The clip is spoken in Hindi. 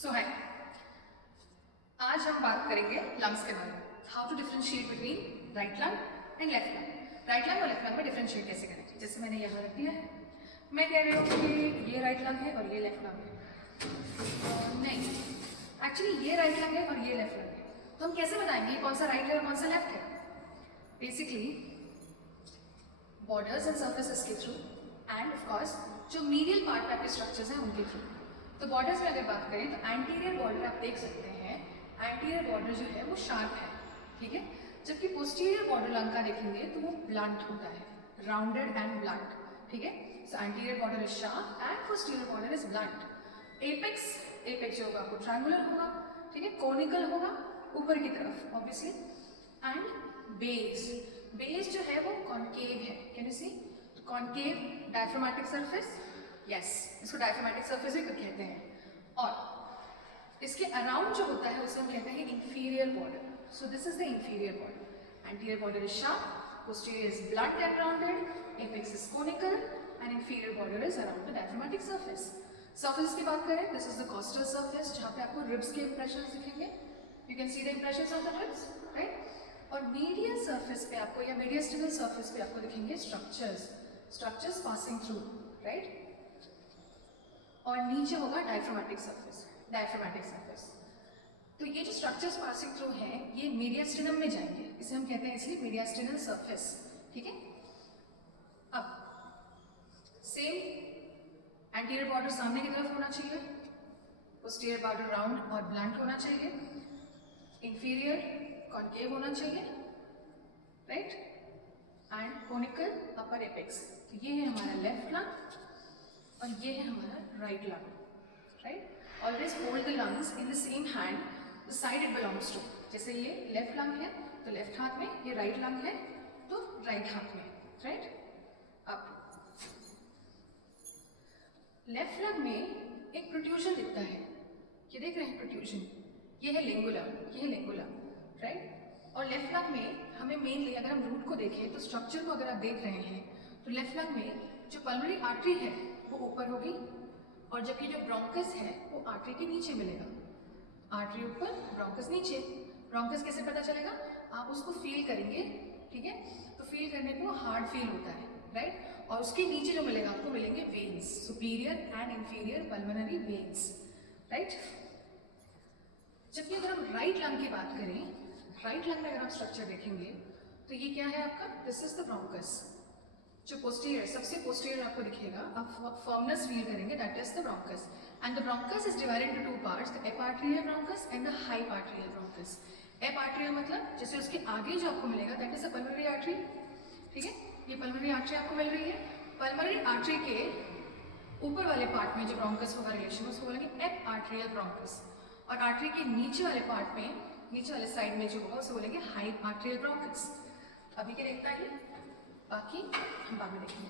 सो हाय, आज हम बात करेंगे लंग्स के बारे में। How to differentiate between right lung and left lung. Right lung और लेफ्ट लंग में डिफरेंशिएट कैसे करेंगे। जैसे मैंने यहाँ रख दिया है, मैं कह रही हूँ कि ये राइट लंग है और ये लेफ्ट लंग है। नहीं, एक्चुअली ये राइट लंग है और ये लेफ्ट लंग है। तो हम कैसे बताएंगे कौन सा राइट है और कौन सा लेफ्ट है। बेसिकली बॉर्डर्स एंड सर्फेसेस के थ्रू एंड ऑफ कोर्स जो मीडियल पार्ट पे आपके स्ट्रक्चर्स हैं उनके थ्रू। तो बॉर्डर्स में अगर बात करें तो एंटीरियर बॉर्डर आप देख सकते हैं, एंटीरियर बॉर्डर जो है वो शार्प है, ठीक है। जबकि पोस्टीरियर बॉर्डर लंग का देखेंगे तो वो ब्लंट होता है, राउंडेड एंड ब्लंट, ठीक है। सो anterior border is sharp and posterior border is blunt. Apex जो होगा वो ट्रायंगुलर होगा, ठीक है, कोनिकल होगा ऊपर की तरफ ऑब्वियसली। एंड बेस जो है वो कॉन्केव है। Can you see concave diaphragmatic surface, yes, इसको डायफ्रामेटिक सरफेस भी कहते हैं। और इसके अराउंड जो होता है उसे हम कहते हैं inferior border. So this is the inferior border. Anterior border is sharp, posterior is blunt and rounded, apex is conical and inferior border is around the diaphragmatic surface. Surface की बात करें, this is the costal surface जहाँ पे आपको रिब्स के इंप्रेशंस दिखेंगे। You can see the impressions of the ribs, right. और मीडियल सरफेस पे आपको या मीडियस्टिनल सरफेस पे आपको दिखेंगे स्ट्रक्चर्स पासिंग थ्रू, राइट। और नीचे होगा डायफ्रामेटिक सरफेस। तो ये जो स्ट्रक्चर्स पासिंग थ्रू हैं ये मीडियस्टिनम में जाएंगे, इसे हम कहते हैं इसलिए मीडियस्टिनल सरफेस, ठीक है। अब सेम एंटीरियर बॉर्डर सामने की तरफ होना चाहिए, पोस्टीरियर बॉर्डर राउंड और ब्लंट होना चाहिए, इंफीरियर कॉन्केव होना चाहिए, right, and conical upper apex. तो ये है हमारा लेफ्ट लंग और ये है हमारा right lung, right. Always hold the lungs in the same hand, the side it belongs to. जैसे ये लेफ्ट लंग है तो लेफ्ट हाथ में, ये राइट लंग है तो राइट हाथ में, राइट। अब लेफ्ट लंग में एक प्रोट्रूजन दिखता है, ये देख रहे हैं प्रोट्रूजन, ये है लिंगुलम, राइट। और लेफ्ट लंग में हमें मेनली अगर हम रूट को देखें तो स्ट्रक्चर को अगर आप देख रहे हैं तो लेफ्ट लंग में जो पल्मोनरी आर्टरी है वो ऊपर होगी और जबकि जो ब्रोंकस है वो आर्टरी के नीचे मिलेगा। आर्टरी ऊपर, ब्रोंकस नीचे। ब्रोंकस कैसे पता चलेगा, आप उसको फील करेंगे, ठीक है। तो फील करने को हार्ड फील होता है, राइट। और उसके नीचे जो मिलेगा आपको मिलेंगे veins, superior and inferior pulmonary veins, right. जबकि अगर हम राइट लंग की बात करें, राइट लंग में अगर आप स्ट्रक्चर देखेंगे तो ये क्या है आपका, दिस इज द ब्रोंकस। जो पोस्टीरियर, सबसे पोस्टीरियर आपको दिखेगा, आप फर्मनेस फील करेंगे, that is the bronchus. And the bronchus is divided into two parts, the eparterial bronchus and the hyparterial bronchus. Eparterial मतलब जैसे उसके आगे जो आपको मिलेगा that is the pulmonary artery, ठीक है। ये पल्मोनरी आर्टरी आपको मिल रही है। पल्मोनरी आर्टरी के ऊपर वाले पार्ट में जो ब्रोंकस होगा रिलेशन, उसको बोलेंगे एप आर्ट्रियल ब्रोंकस। और आर्टरी के नीचे वाले पार्ट में, नीचे वाले साइड में जो होगा उसे बोलेंगे हाइपार्ट्रियल ब्रोंकस। अभी के देखता है, बाकी हम बाद में देखेंगे।